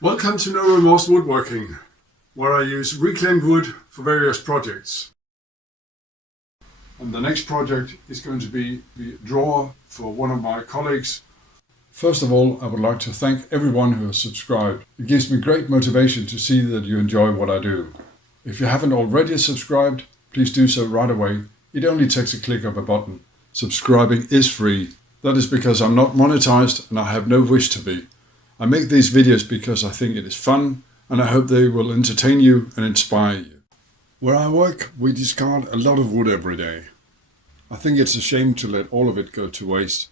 Welcome to NoRemorse Woodworking, where I use reclaimed wood for various projects. And the next project is going to be the drawer for one of my colleagues. First of all, I would like to thank everyone who has subscribed. It gives me great motivation to see that you enjoy what I do. If you haven't already subscribed, please do so right away. It only takes a click of a button. Subscribing is free. That is because I'm not monetized and I have no wish to be. I make these videos because I think it is fun and I hope they will entertain you and inspire you. Where I work, we discard a lot of wood every day. I think it's a shame to let all of it go to waste,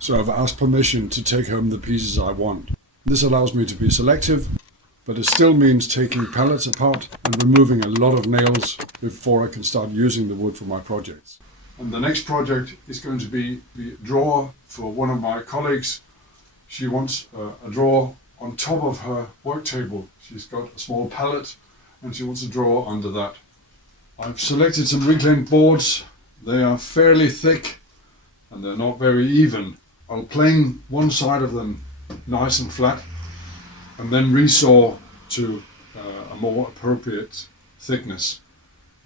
so I've asked permission to take home the pieces I want. This allows me to be selective, but it still means taking pallets apart and removing a lot of nails before I can start using the wood for my projects. And the next project is going to be the drawer for one of my colleagues. She wants a drawer on top of her work table. She's got a small pallet and she wants a drawer under that. I've selected some reclaimed boards. They are fairly thick and they're not very even. I'll plane one side of them nice and flat and then resaw to a more appropriate thickness.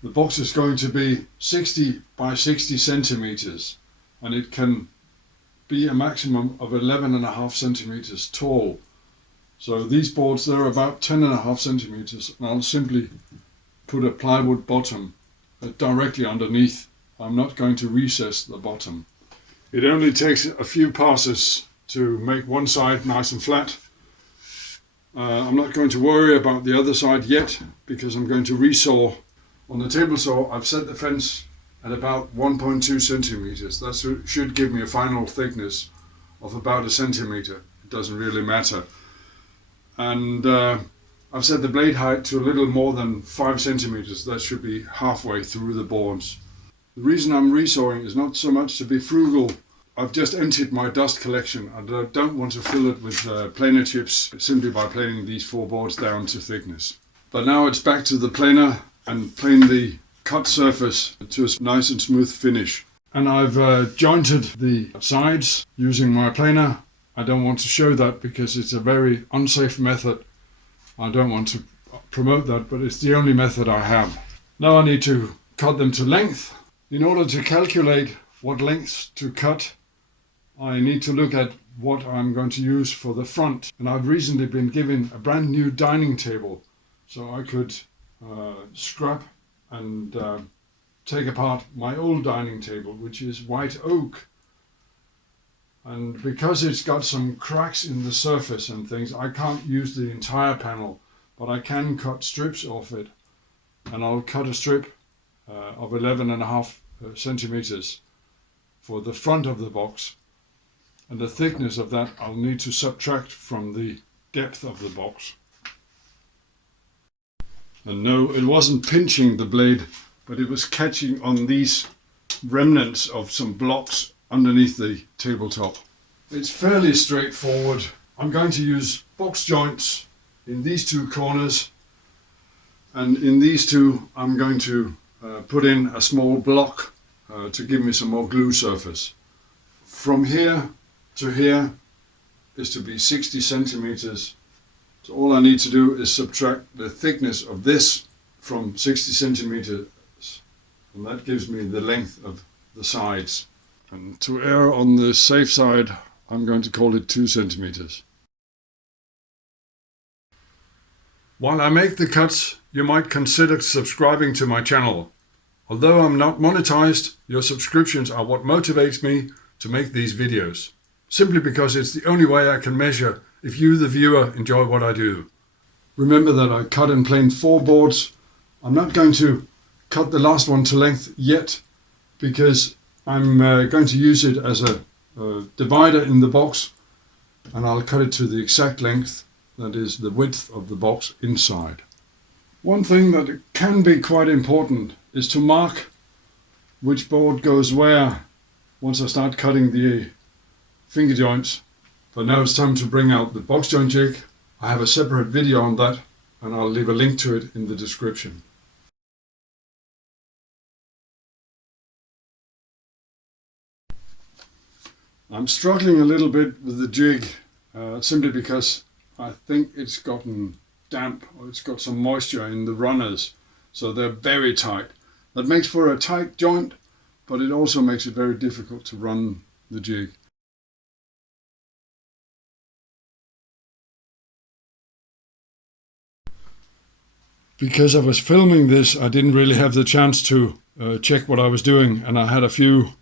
The box is going to be 60 by 60 centimeters and it can be a maximum of 11.5 centimeters tall. So these boards, they're about 10.5 centimeters, and I'll simply put a plywood bottom directly underneath. I'm not going to recess the bottom. It only takes a few passes to make one side nice and flat. I'm not going to worry about the other side yet because I'm going to resaw. On the table saw, I've set the fence at about 1.2 centimeters. That should give me a final thickness of about 1 centimeter. It doesn't really matter. And I've set the blade height to a little more than 5 centimeters. That should be halfway through the boards. The reason I'm resawing is not so much to be frugal. I've just emptied my dust collection and I don't want to fill it with planer chips simply by planing these 4 boards down to thickness. But now it's back to the planer and plane the cut surface to a nice and smooth finish. And I've jointed the sides using my planer. I don't want to show that because it's a very unsafe method. I don't want to promote that, but it's the only method I have. Now I need to cut them to length. In order to calculate what lengths to cut, I need to look at what I'm going to use for the front. And I've recently been given a brand new dining table, so I could scrap and take apart my old dining table, which is white oak. And because it's got some cracks in the surface and things, I can't use the entire panel, but I can cut strips off it. And I'll cut a strip of 11.5 centimeters for the front of the box. And the thickness of that I'll need to subtract from the depth of the box. And no, it wasn't pinching the blade, but it was catching on these remnants of some blocks underneath the tabletop. It's fairly straightforward. I'm going to use box joints in these 2 corners, and in these 2 I'm going to put in a small block to give me some more glue surface. From here to here is to be 60 centimeters. So all I need to do is subtract the thickness of this from 60 centimeters, and that gives me the length of the sides. And to err on the safe side, I'm going to call it 2 centimeters. While I make the cuts, you might consider subscribing to my channel. Although I'm not monetized, your subscriptions are what motivates me to make these videos. Simply because it's the only way I can measure if you, the viewer, enjoy what I do. Remember that I cut and planed 4 boards. I'm not going to cut the last one to length yet because I'm going to use it as a divider in the box, and I'll cut it to the exact length, that is the width of the box inside. One thing that can be quite important is to mark which board goes where once I start cutting the finger joints. But now it's time to bring out the box joint jig. I have a separate video on that and I'll leave a link to it in the description. I'm struggling a little bit with the jig simply because I think it's gotten damp, or it's got some moisture in the runners, so they're very tight. That makes for a tight joint, but it also makes it very difficult to run the jig. Because I was filming this, I didn't really have the chance to check what I was doing, and I had a few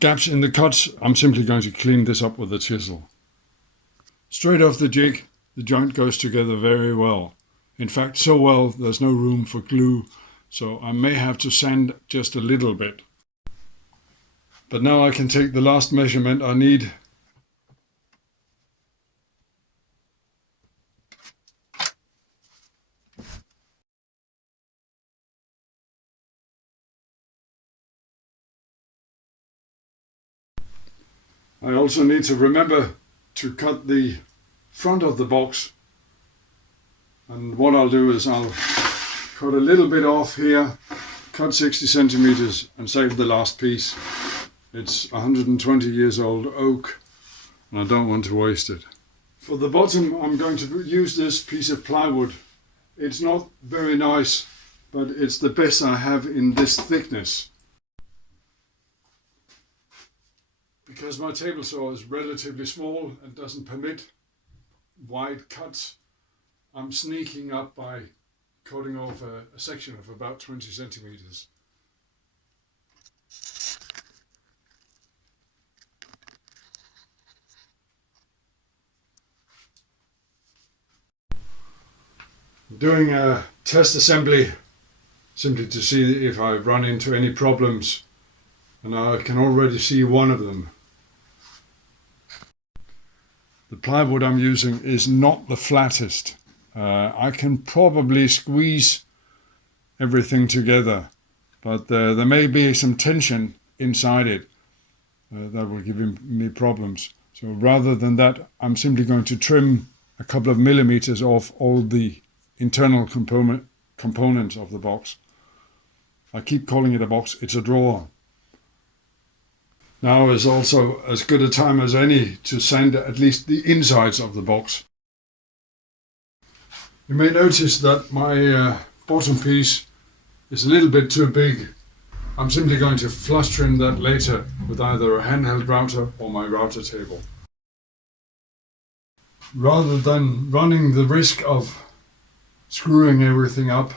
gaps in the cuts. I'm simply going to clean this up with a chisel. Straight off the jig, the joint goes together very well. In fact, so well there's no room for glue, so I may have to sand just a little bit. But now I can take the last measurement I need. I also need to remember to cut the front of the box, and what I'll do is I'll cut a little bit off here, cut 60 centimeters and save the last piece. It's 120 years old oak and I don't want to waste it. For the bottom I'm going to use this piece of plywood. It's not very nice, but it's the best I have in this thickness. Because my table saw is relatively small and doesn't permit wide cuts, I'm sneaking up by cutting off a section of about 20 centimeters. Doing a test assembly simply to see if I run into any problems, and I can already see one of them. The plywood I'm using is not the flattest. I can probably squeeze everything together, but there may be some tension inside it that will give me problems. So rather than that, I'm simply going to trim a couple of millimeters off all the internal components of the box. I keep calling it a box, it's a drawer. Now is also as good a time as any to sand at least the insides of the box. You may notice that my bottom piece is a little bit too big. I'm simply going to flush trim that later with either a handheld router or my router table. Rather than running the risk of screwing everything up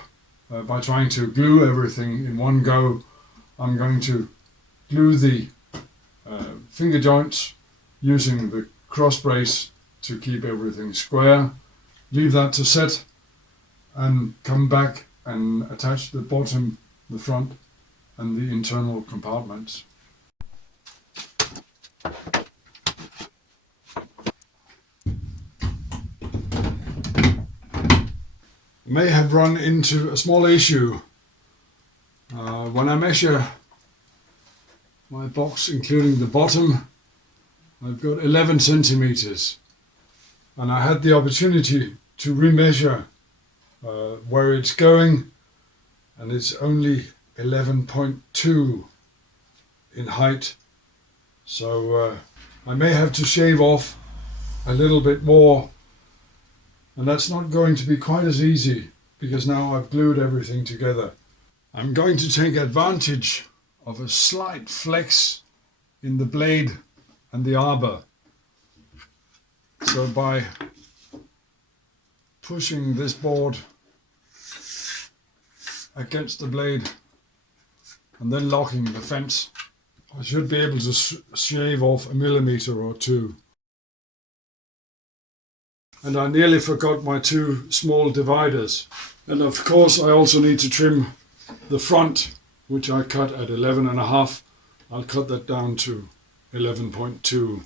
by trying to glue everything in one go, I'm going to glue the finger joints using the cross brace to keep everything square. Leave that to set and come back and attach the bottom, the front and the internal compartments. I may have run into a small issue. When I measure my box, including the bottom, I've got 11 centimeters, and I had the opportunity to remeasure where it's going, and it's only 11.2 in height. So I may have to shave off a little bit more, and that's not going to be quite as easy because now I've glued everything together. I'm going to take advantage of a slight flex in the blade and the arbor. So by pushing this board against the blade and then locking the fence, I should be able to shave off a millimeter or two. And I nearly forgot my two small dividers. And of course I also need to trim the front, which I cut at 11.5. I'll cut that down to 11.2.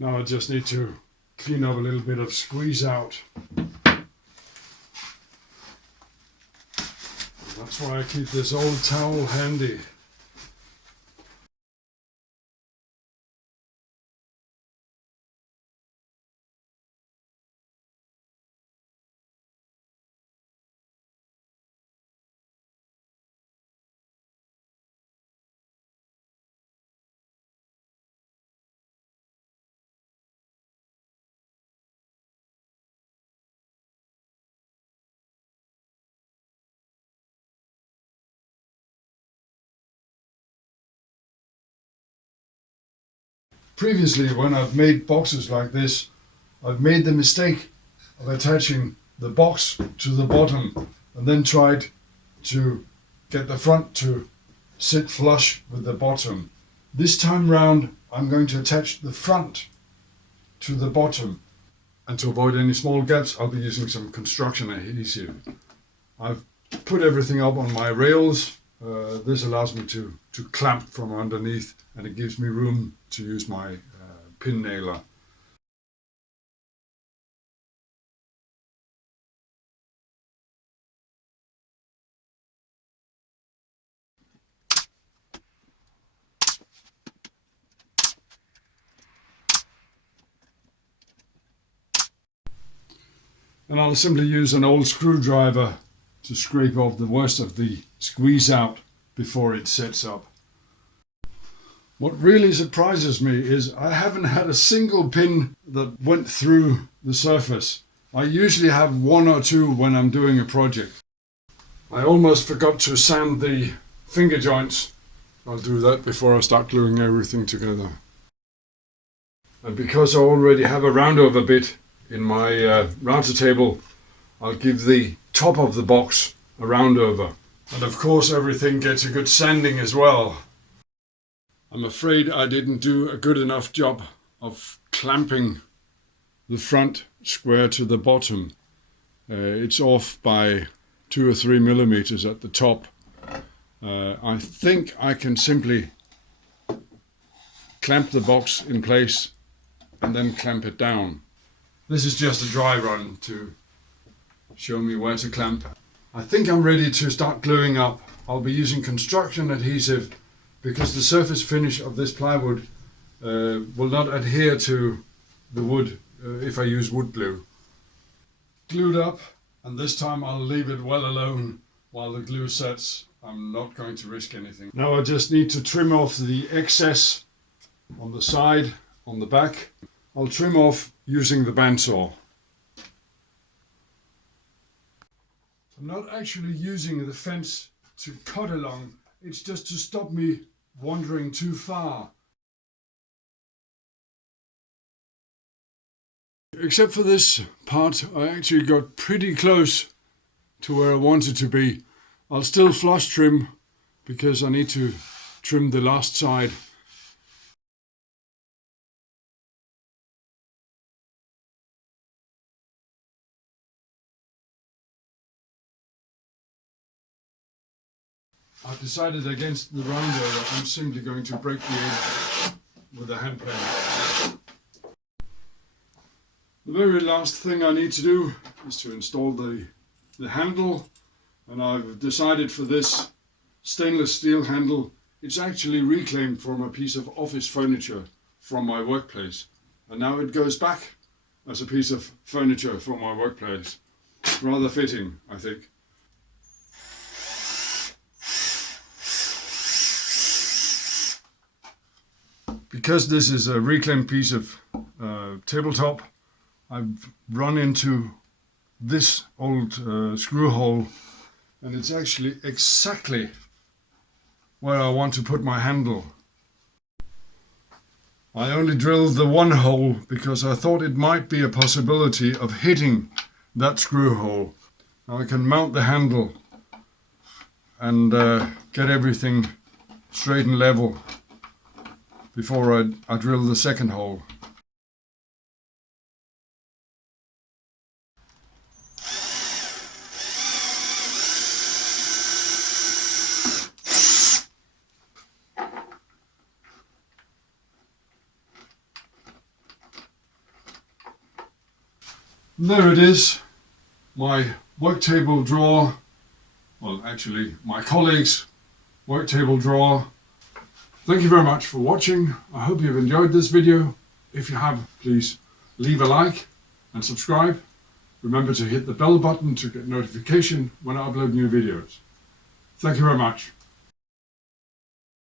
Now I just need to clean up a little bit of squeeze out. That's why I keep this old towel handy. Previously, when I've made boxes like this, I've made the mistake of attaching the box to the bottom and then tried to get the front to sit flush with the bottom. This time round, I'm going to attach the front to the bottom, and to avoid any small gaps, I'll be using some construction adhesive. I've put everything up on my rails. This allows me to clamp from underneath, and it gives me room to use my pin nailer. And I'll simply use an old screwdriver to scrape off the worst of the squeeze out before it sets up. What really surprises me is I haven't had a single pin that went through the surface. I usually have one or two when I'm doing a project. I almost forgot to sand the finger joints. I'll do that before I start gluing everything together. And because I already have a roundover bit in my router table, I'll give the top of the box a roundover. And of course everything gets a good sanding as well. I'm afraid I didn't do a good enough job of clamping the front square to the bottom. It's off by 2 or 3 millimeters at the top. I think I can simply clamp the box in place and then clamp it down. This is just a dry run to show me where to clamp. I think I'm ready to start gluing up. I'll be using construction adhesive because the surface finish of this plywood will not adhere to the wood if I use wood glue. Glued up, and this time I'll leave it well alone while the glue sets. I'm not going to risk anything. Now I just need to trim off the excess on the side, on the back. I'll trim off using the bandsaw. I'm not actually using the fence to cut along, it's just to stop me wandering too far. Except for this part, I actually got pretty close to where I wanted to be. I'll still flush trim because I need to trim the last side. I've decided against the roundover. I'm simply going to break the edge with a hand plane. The very last thing I need to do is to install the handle, and I've decided for this stainless steel handle. It's actually reclaimed from a piece of office furniture from my workplace, and now it goes back as a piece of furniture from my workplace. Rather fitting, I think. Because this is a reclaimed piece of tabletop, I've run into this old screw hole, and it's actually exactly where I want to put my handle. I only drilled the one hole because I thought it might be a possibility of hitting that screw hole. Now I can mount the handle and get everything straight and level before I drill the second hole. And there it is, my work table drawer, well actually my colleague's work table drawer. Thank you very much for watching. I hope you've enjoyed this video. If you have, please leave a like and subscribe. Remember to hit the bell button to get notification when I upload new videos. Thank you very much.